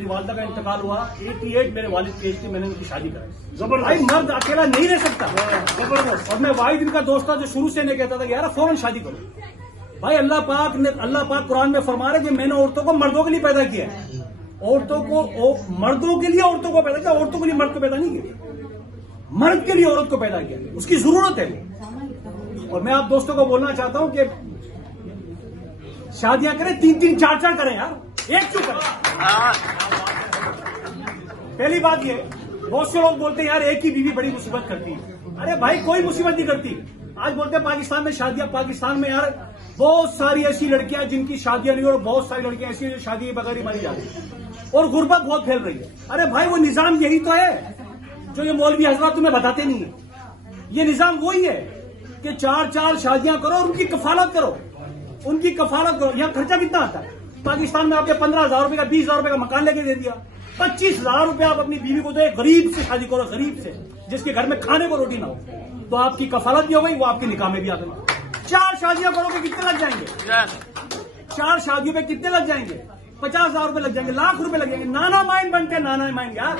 मेरी वालदा का इंतकाल हुआ, 88 मेरे वालिद की एज थी, मैंने उनकी शादी कराई। जबरदस्त भाई, मर्द अकेला नहीं रह सकता। जबरदस्त। और मैं वाहिद इनका दोस्त था जो शुरू से नहीं कहता था कि यार फौरन शादी करो। भाई अल्लाह पाक कुरान में फरमा रहे कि मैंने औरतों को मर्दों के लिए पैदा किया है। औरतों को मर्दों के लिए औरतों को पैदा किया, औरतों के लिए मर्द को पैदा नहीं किया। मर्द के लिए औरत को पैदा किया, उसकी जरूरत है। और मैं आप दोस्तों को बोलना चाहता हूं कि शादियां करें, 3-3 4-4 करें यार, एक क्यों करें। पहली बात ये, बहुत से लोग बोलते हैं यार एक ही बीवी बड़ी मुसीबत करती है। अरे भाई कोई मुसीबत नहीं करती। आज बोलते हैं पाकिस्तान में शादियां, पाकिस्तान में यार बहुत सारी ऐसी लड़कियां जिनकी शादियां नहीं, और बहुत सारी लड़कियां ऐसी जो शादी के बगैर ही मारी जाती है, और गुर्बत बहुत फैल रही है। अरे भाई वो निजाम यही तो है जो ये मौलवी हजरात तुम्हें बताते नहीं है। ये निजाम वही है कि 4-4 शादियां करो और उनकी कफालत करो, उनकी कफालत करो। यहाँ खर्चा कितना आता है पाकिस्तान में? आपके 15,000 रुपए का, 20,000 रुपए का मकान लेके दे दिया। 25,000 रुपए आप अपनी बीवी को दो, एक गरीब से शादी करो, गरीब से जिसके घर में खाने को रोटी ना हो, तो आपकी कफालत भी हो गई, वो आपके निकाह में भी आ गई। 4 शादियां करोगे कितने लग जाएंगे? 4 शादियों पे कितने लग जाएंगे? 50,000 रुपए लग जाएंगे, लाख रुपए लग जाएंगे। नाना माइंड बनते हैं, नाना माइंड यार।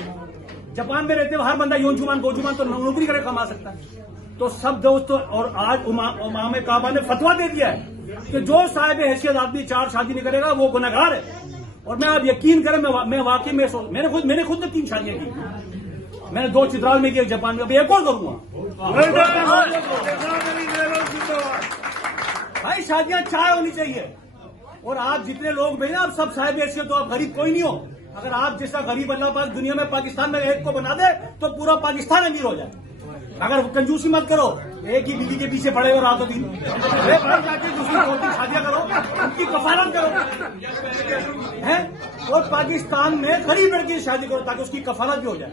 जापान में रहते हुए हर बंदा योंजुमान गोजुमान तो नौकरी करके कमा सकता है। तो सब दोस्तों, और आज इमाम काबा ने फतवा दे दिया है कि जो साहिब हैसियत आदमी 4 शादी नहीं करेगा वो गुनहगार है। और मैं आप यकीन करें, मैं वाकई में मैंने खुद ने 3 शादियां की। मैंने 2 चित्राल में की, एक जापान में, अभी एक और करूंगा। भाई शादियां 4 होनी चाहिए। और आप जितने लोग भाई ना, आप सब साहिब हैसियत हो, आप गरीब कोई नहीं हो। अगर आप जैसा गरीब अल्लाह पाक दुनिया में पाकिस्तान में एक को बना दे तो पूरा पाकिस्तान अमीर हो जाए। अगर कंजूसी मत करो, एक ही बीवी के पीछे पड़े हो रातों दिन, दूसरी 2-3 शादियां करो, उनकी कफालत करो है। और पाकिस्तान में गरीब लड़की की शादी करो ताकि उसकी कफालत भी हो जाए।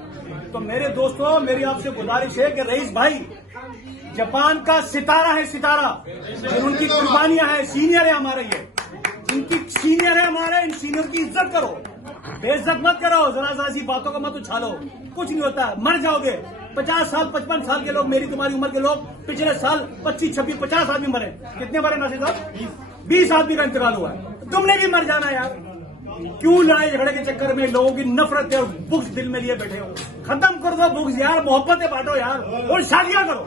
तो मेरे दोस्तों, मेरी आपसे गुजारिश है कि रईस भाई जापान का सितारा है, सितारा, उनकी कुर्बानियां हैं, सीनियर है हमारे, ये इनकी सीनियर है हमारे, इन सीनियर की इज्जत करो, बेइज्जत मत करो, जरा सी बातों को मत उछालो, कुछ नहीं होता, मर जाओगे। 50 साल 55 साल के लोग, मेरी तुम्हारी उम्र के लोग पिछले साल 25 26 50 आदमी मरे। कितने मरे नासिर साहब? 20 आदमी का इंतकाल हुआ है। तुमने भी मर जाना यार। क्यों लड़ाई झगड़े के चक्कर में लोगों की नफरत और बुक्स दिल में लिए बैठे हो? खत्म कर दो बुक्स यार, मोहब्बतें बांटो यार, और शादियां करो।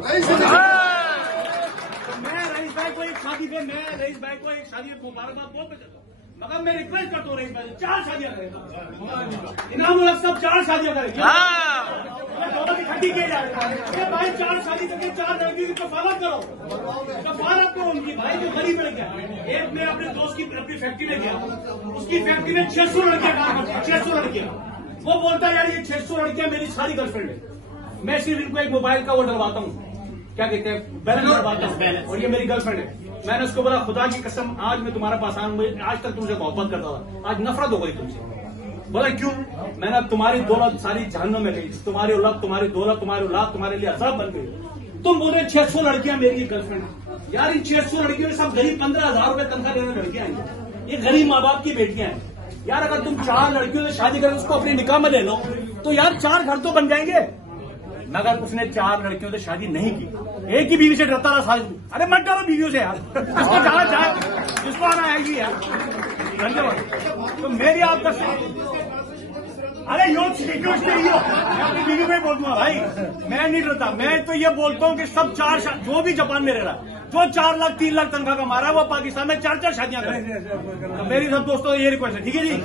मैं रईस भाई को एक शादी पे, मुबारकबाद बोल सकता हूँ, मगर मैं रिक्वेस्ट करता हूँ रईस भाई 4 शादियां करें। इनाम सब 4 शादियां करेंगे, इकट्ठी किए जा रहे भाई। 4 शादी करके 4 लड़कियों की कफालत करो उनकी। भाई जो गरीब लड़कियां, एक मैं अपने दोस्त की अपनी फैक्ट्री में गया, उसकी फैक्ट्री में 600 लड़कियां काम करती, 600 लड़कियां। वो बोलता है यार ये 600 लड़कियां मेरी सारी गर्लफ्रेंड है। मैं सिर्फ इनको एक मोबाइल का वो डलवाता हूँ, क्या कहते हैं, बैलेंस डलवाता हूँ, और ये मेरी गर्लफ्रेंड है। मैंने उसको बोला खुदा की कसम आज मैं तुम्हारे पास आऊंगा, आज तक तुमसे मोहब्बत करता था, आज नफरत हो गई तुमसे। बोला क्यों? मैंने अब तुम्हारी दौलत सारी जहन्नम में गई, तुम्हारी औलाद, तुम्हारी दौलत, तुम्हारी औलाद तुम्हारे लिए अजाब बन गई। तुम बोल रहे 600 लड़कियां मेरी गर्लफ्रेंड। यार इन 600 लड़कियों में सब गरीब 15,000 रुपए तनख्वाह देने लड़कियां हैं, ये गरीब माँ बाप की बेटियां हैं। यार अगर तुम 4 लड़कियों से शादी करें, उसको अपने निकाह में ले लो, तो यार 4 घर तो बन जाएंगे। मगर उसने 4 लड़कियों से शादी नहीं की, एक ही बीवी से डरता रहा सारी। अरे मत डरो बीवियों से यार, जिसको जाना जाए, जिसको आना आएगी यार। धन्यवाद। तो मेरी आपका अरे रिक्वेस्ट नहीं हो, मैं अपनी बीवी में बोल दूंगा भाई, मैं नहीं डरता। मैं तो ये बोलता हूँ कि सब 4 जो भी जापान में रह रहा है, जो 4 लाख 3 लाख तनख्वाह कमा रहा है, वो पाकिस्तान में 4-4 शादियां करें। तो मेरी सब दोस्तों ये रिक्वेस्ट है, ठीक है जी।